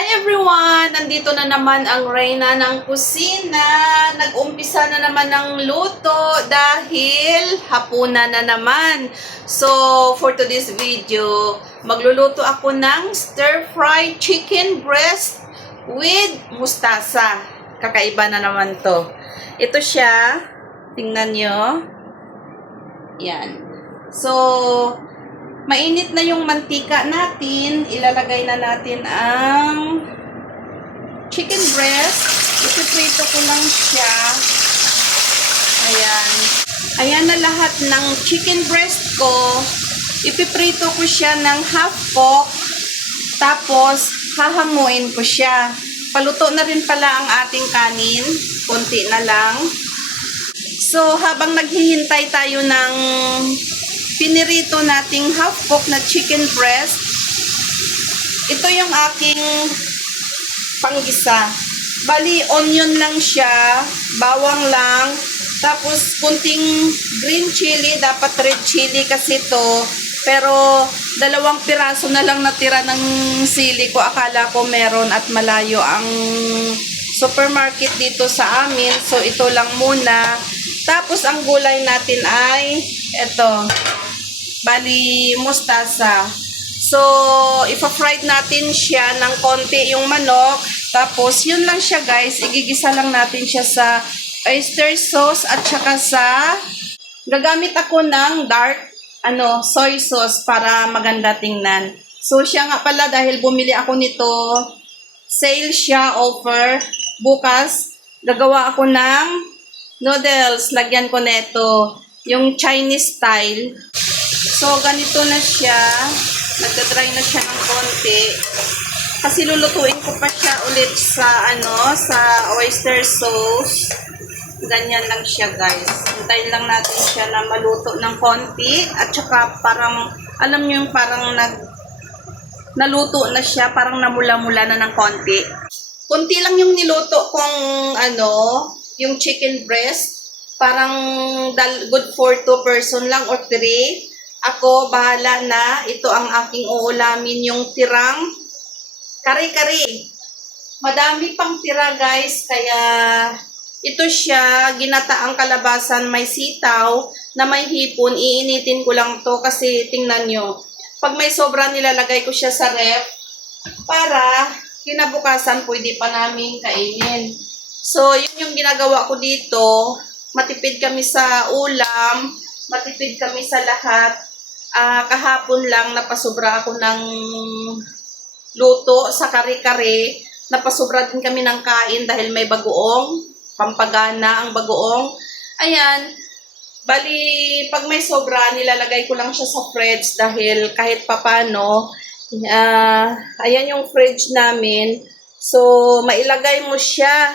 Hi everyone! Nandito na naman ang Reyna ng kusina. Nag-umpisa na naman ng luto dahil hapunan na naman. So, for today's video, magluluto ako ng stir-fry chicken breast with mustasa. Kakaiba na naman to. Ito siya. Tingnan nyo. Yan. So, mainit na yung mantika natin. Ilalagay na natin ang chicken breast. Ipiprito ko lang siya. Ayan. Ayan na lahat ng chicken breast ko. Ipiprito ko siya ng half cook. Tapos, hahanguin ko siya. Paluto na rin pala ang ating kanin. Konti na lang. So, habang naghihintay tayo ng pinirito nating half-cooked na chicken breast. Ito yung aking panggisa. Bali, onion lang siya, bawang lang, tapos kunting green chili, dapat red chili kasi to. Pero, 2 piraso na lang natira ng sili ko. Akala ko meron at malayo ang supermarket dito sa amin. So, ito lang muna. Tapos, ang gulay natin ay ito. Bali, mustasa. So, ipa-fried natin siya ng konti yung manok. Tapos, yun lang siya guys. Igigisa lang natin siya sa oyster sauce at saka sa gagamit ako ng dark soy sauce para maganda tingnan. So, siya nga pala dahil bumili ako nito, sale siya, offer. Bukas, gagawa ako ng noodles. Lagyan ko nito yung Chinese style. So, ganito na siya. Nagdadry na siya ng konti. Kasi lulutuin ko pa siya ulit sa, sa oyster sauce. Ganyan lang siya, guys. Hintayin lang natin siya na maluto ng konti. At saka parang, alam nyo yung parang naluto na siya. Parang namula-mula na ng konti. Konti lang yung niluto kong, yung chicken breast. Parang good for 2 person lang or 3. Ako, bahala na. Ito ang aking uulamin, yung tirang kare-kare. Madami pang tira, guys. Kaya, ito siya, ginataang kalabasan, may sitaw, na may hipon. Iinitin ko lang to kasi tingnan nyo. Pag may sobra, nilalagay ko siya sa ref para kinabukasan pwede pa namin kainin. So, yun yung ginagawa ko dito. Matipid kami sa ulam. Matipid kami sa lahat. Kahapon lang napasobra ako ng luto sa kare-kare. Napasobra din kami ng kain dahil may bagoong. Pampagana ang bagoong. Ayan. Bali, pag may sobra, nilalagay ko lang siya sa fridge dahil kahit papano, ayan yung fridge namin. So, mailagay mo siya.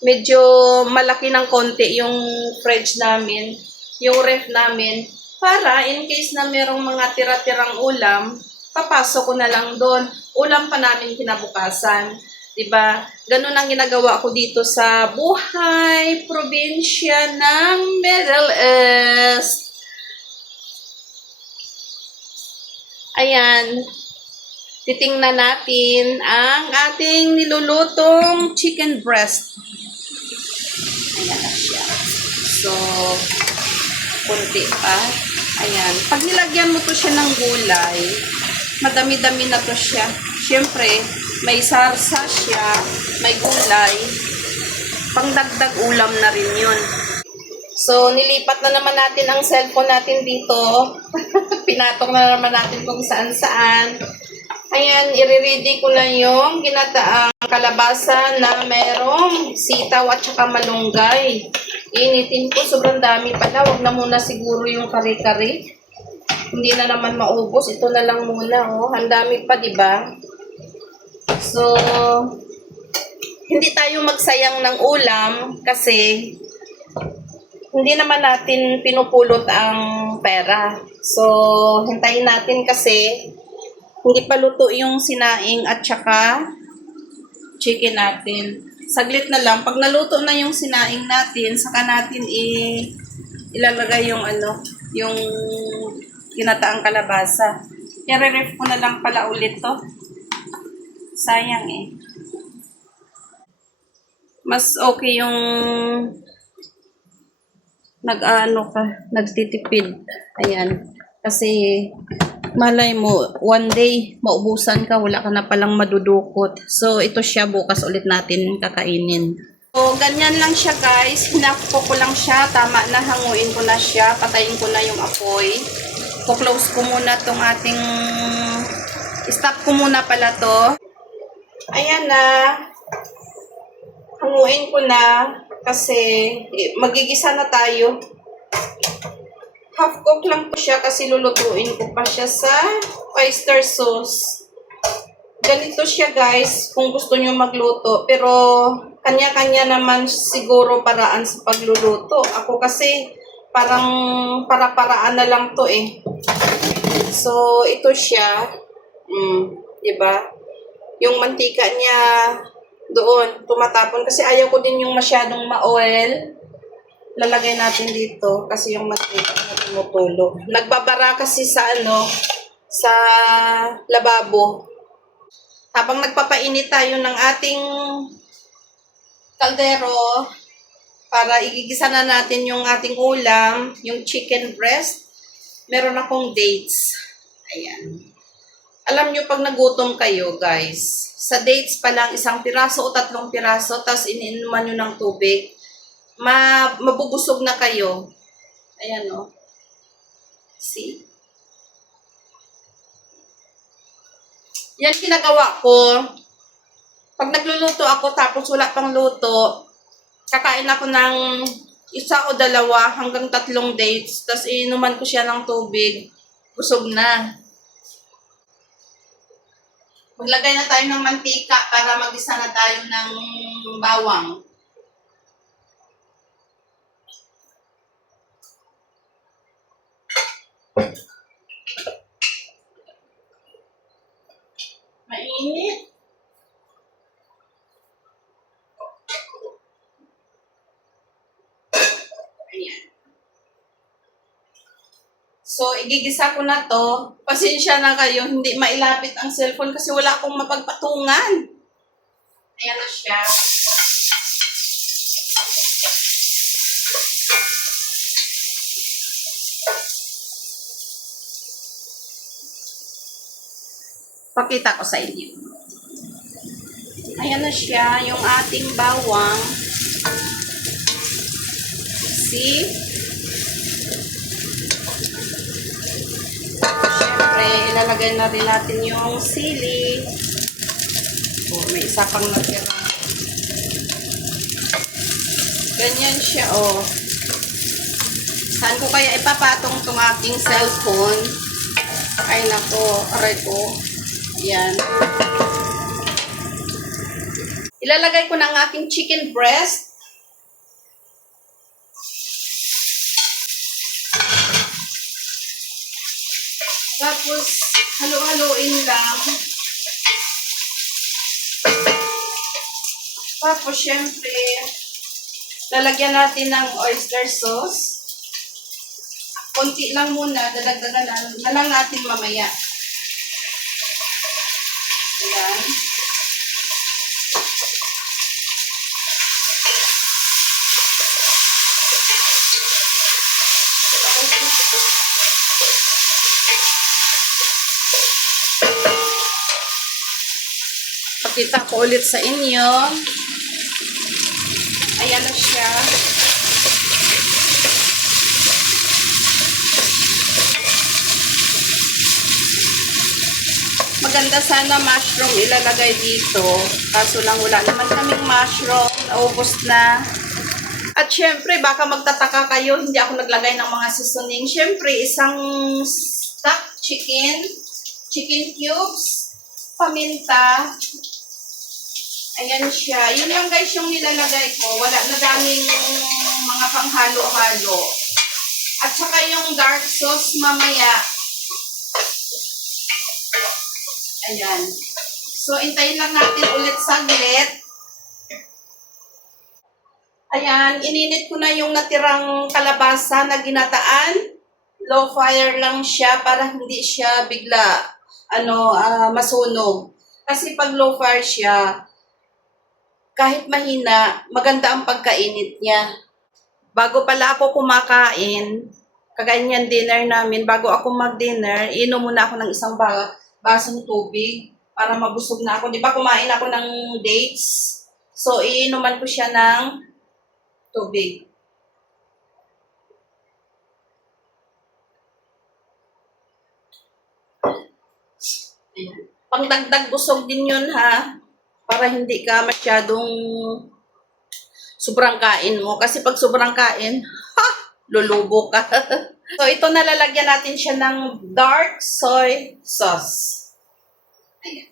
Medyo malaki ng konti yung fridge namin, yung ref namin. Para in case na merong mga tira-tirang ulam, papasok ko na lang doon. Ulam pa namin kinabukasan. Diba? Ganun ang ginagawa ko dito sa buhay, probinsya ng Middle East. Ayan. Titingnan natin ang ating nilulutong chicken breast. Ayan na siya. So, kunti pa. Ayan. Pag nilagyan mo to siya ng gulay, madami-dami na to siya. Siyempre, may sarsa siya, may gulay. Pangdagdag ulam na rin yun. So, nilipat na naman natin ang cellphone natin dito. Pinatong na naman natin kung saan-saan. Ayan, i-ready ko na yung ginataang kalabasa na merong sitaw at saka malunggay. Initin ko, sobrang dami pala. Huwag na muna siguro yung kare-kare. Hindi na naman maubos. Ito na lang muna, oh. Ang dami pa, di ba? So, hindi tayo magsayang ng ulam kasi hindi naman natin pinupulot ang pera. So, hintayin natin kasi hindi pa luto yung sinaing at saka chicken natin. Saglit na lang. Pag naluto na yung sinaing natin, saka natin ilalagay yung yung ginataang kalabasa. I-ref ko na lang pala ulit to. Sayang eh. Mas okay yung nagtitipid. Ayan. Kasi malay mo, one day, maubusan ka, wala ka na palang madudukot. So, ito siya, bukas ulit natin kakainin. So, ganyan lang siya guys. Hinakpo ko lang siya. Tama na, hanguin ko na siya. Patayin ko na yung apoy. Close ko muna tong ating... Stop ko muna pala to. Ayan na. Hanguin ko na. Kasi magigisa na tayo. Half cook lang po siya kasi lulutuin ko pa siya sa oyster sauce. Ganito siya guys kung gusto nyo magluto. Pero kanya-kanya naman siguro paraan sa pagluluto. Ako kasi parang para-paraan na lang to eh. So ito siya. Diba? Yung mantika niya doon tumatapon kasi ayaw ko din yung masyadong ma-oil. Lalagay natin dito kasi yung mantika na tumutulo. Nagbabara kasi sa sa lababo. Habang nagpapainit tayo ng ating kaldero para igigisa na natin yung ating ulam, yung chicken breast, meron akong dates. Ayan. Alam nyo pag nagutom kayo guys, sa dates pa lang 1 piraso o 3 piraso, tapos iniinuman nyo ng tubig, mabubusog na kayo. Ayan o. See? Yan ginagawa ko. Pag nagluluto ako tapos wala pang luto, kakain ako ng 1 o 2 hanggang 3 dates, tapos iinuman ko siya ng tubig, busog na. Maglagay na tayo ng mantika para mag-isa na tayo ng bawang. Mainit. Ayan. So, igigisa ko na to. Pasensya na kayo, hindi mailapit ang cellphone kasi wala akong mapagpatungan. Ayan na siya. Pakita ko sa inyo. Ayan na siya, yung ating bawang. See? Siyempre, ilalagay na rin natin yung sili. Oh, may isa pang natira. Ganyan siya, oh. Saan ko kaya ipapatong itong aking cellphone? Ay, nako, aray ko. Yan. Ilalagay ko na ang aking chicken breast. Tapos, halo-haloin lang. Tapos, syempre, lalagyan natin ng oyster sauce. Konti lang muna, dadagdagan na lang natin mamaya. Ayan. Pakita ko ulit sa inyo. Ayan na siya. Maganda sana mushroom ilalagay dito. Kaso lang wala naman kaming mushroom. Naubos na. At syempre, baka magtataka kayo, hindi ako naglagay ng mga seasoning. Syempre, isang stock chicken cubes, paminta. Ayan siya. Yun lang guys yung nilalagay ko. Wala na daming mga panghalo-halo. At saka yung dark sauce mamaya. Ayan. So, intayin lang natin ulit saglit. Ayan, ininit ko na yung natirang kalabasa na ginataan. Low fire lang siya para hindi siya bigla masunog. Kasi pag low fire siya, kahit mahina, maganda ang pagkainit niya. Bago pala ako kumakain, kaganyan dinner namin, bago ako mag-dinner, inom muna ako ng isang basong tubig para mabusog na ako. Di ba kumain ako ng dates? So, iinuman ko siya ng tubig. Ayan. Pangdagdag busog din yun ha, para hindi ka masyadong sobrang kain mo. Kasi pag sobrang kain, lulubo ka. So, ito nalalagyan natin siya ng dark soy sauce. Ayan.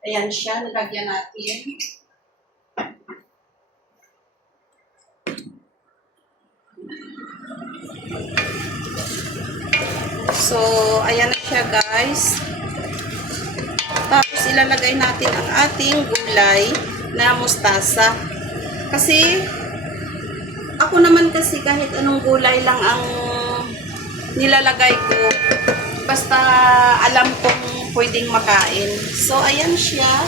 Ayan siya, nalagyan natin. So, ayan na siya guys. Tapos, ilalagay natin ang ating gulay na mustasa. Kasi, ako naman kasi kahit anong gulay lang ang nilalagay ko, basta alam kong pwedeng makain. So, ayan siya.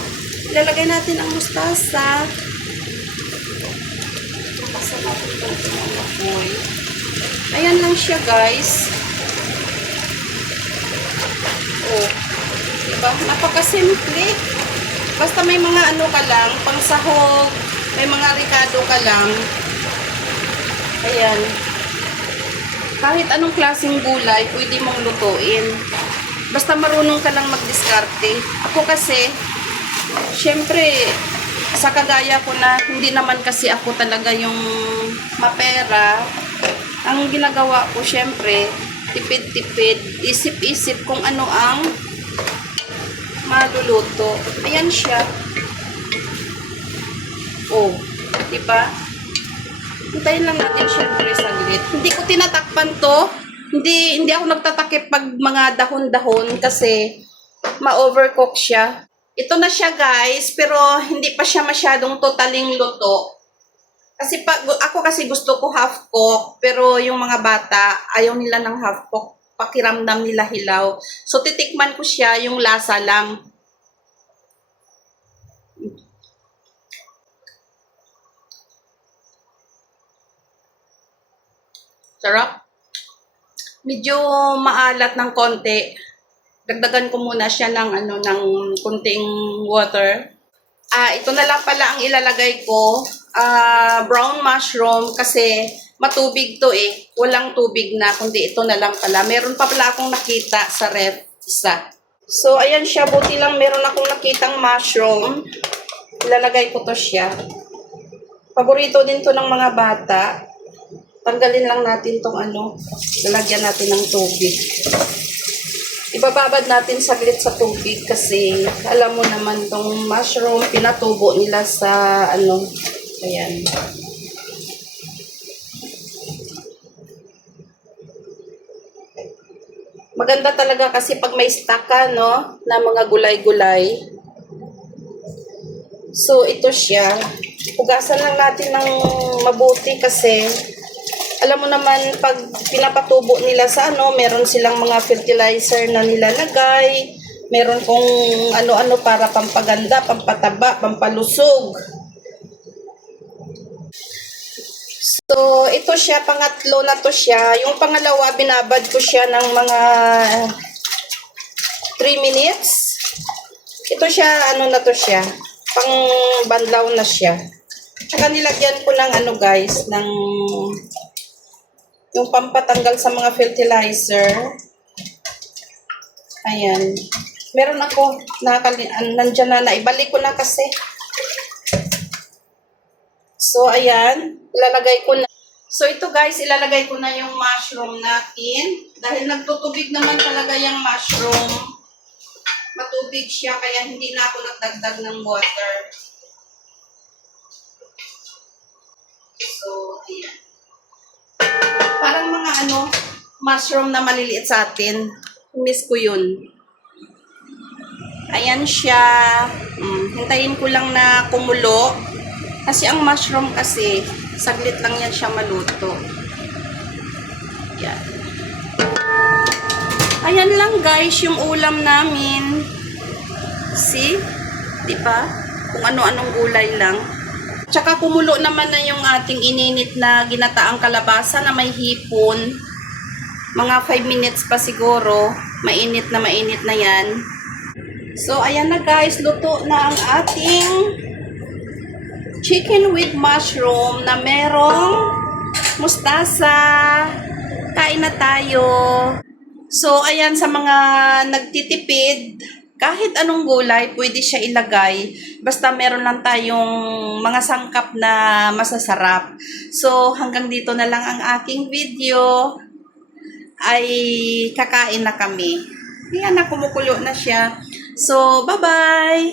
Ilalagay natin ang mustasa. Mustasa natin itong apoy. Ayan lang siya guys. Oh, diba? Napakasimple. Basta may mga ano ka lang, pangsahog, may mga ricado ka lang. Ayan. Kahit anong klaseng gulay, pwede mong lutuin. Basta marunong ka lang magdiskarte. Ako kasi, syempre, sa kagaya ko na, hindi naman kasi ako talaga yung mapera. Ang ginagawa ko, syempre, tipid-tipid, isip-isip kung ano ang maluluto. Ayan siya. Oh, diba? Hintayin lang natin syempre saglit. Hindi ko tinatakpan to. Hindi ako nagtatakip pag mga dahon-dahon kasi ma-overcook siya. Ito na siya guys, pero hindi pa siya masyadong totaling luto. Kasi ako kasi gusto ko half cook, pero yung mga bata ayaw nila ng half cook, pakiramdam nila hilaw. So titikman ko siya yung lasa lang. Sarap. Medyo maalat ng konti. Dagdagan ko muna siya ng kunting water. Ito na lang pala ang ilalagay ko. Brown mushroom kasi matubig to eh. Walang tubig na, kundi ito na lang pala. Meron pa pala akong nakita sa ref isa. So, ayan siya. Buti lang meron akong nakitang mushroom. Ilalagay ko to siya. Paborito din to ng mga bata. Tanggalin lang natin tong lalagyan natin ng tubig. Ibababad natin saglit sa tubig kasi alam mo naman tong mushroom, pinatubo nila sa ayan. Maganda talaga kasi pag may stock ka, no, na mga gulay-gulay. So, ito siya. Hugasan lang natin ng mabuti kasi alam mo naman, pag pinapatubo nila sa meron silang mga fertilizer na nilalagay, meron kung ano-ano para pampaganda, pampataba, pampalusog. So, ito siya, pangatlo na to siya. Yung pangalawa, binabad ko siya ng mga 3 minutes. Ito siya, na to siya, pang banlaw na siya. Tsaka nilagyan ko ng guys, ng yung pampatanggal sa mga fertilizer. Ayan. Meron ako, nandyan na, naibalik ko na kasi. So, ayan. Ilalagay ko na. So, ito guys, ilalagay ko na yung mushroom natin. Dahil nagtutubig naman talaga yung mushroom. Matubig siya, kaya hindi na ako nagdagdag ng water. So, ayan. Parang mga mushroom na maliliit sa atin. Miss ko yun. Ayan siya. Hintayin ko lang na kumulo. Kasi ang mushroom kasi, saglit lang yan siya maluto. Yan. Ayan lang guys yung ulam namin. See? Di ba? Kung ano-anong gulay lang. Tsaka kumulo naman na yung ating ininit na ginataang kalabasa na may hipon. Mga 5 minutes pa siguro. Mainit na yan. So, ayan na guys. Luto na ang ating chicken with mushroom na merong mustasa. Kain na tayo. So, ayan sa mga nagtitipid, kahit anong gulay, pwede siya ilagay. Basta meron lang tayong mga sangkap na masasarap. So, hanggang dito na lang ang aking video. Ay, kakain na kami. Ayan na, kumukulo na siya. So, bye-bye!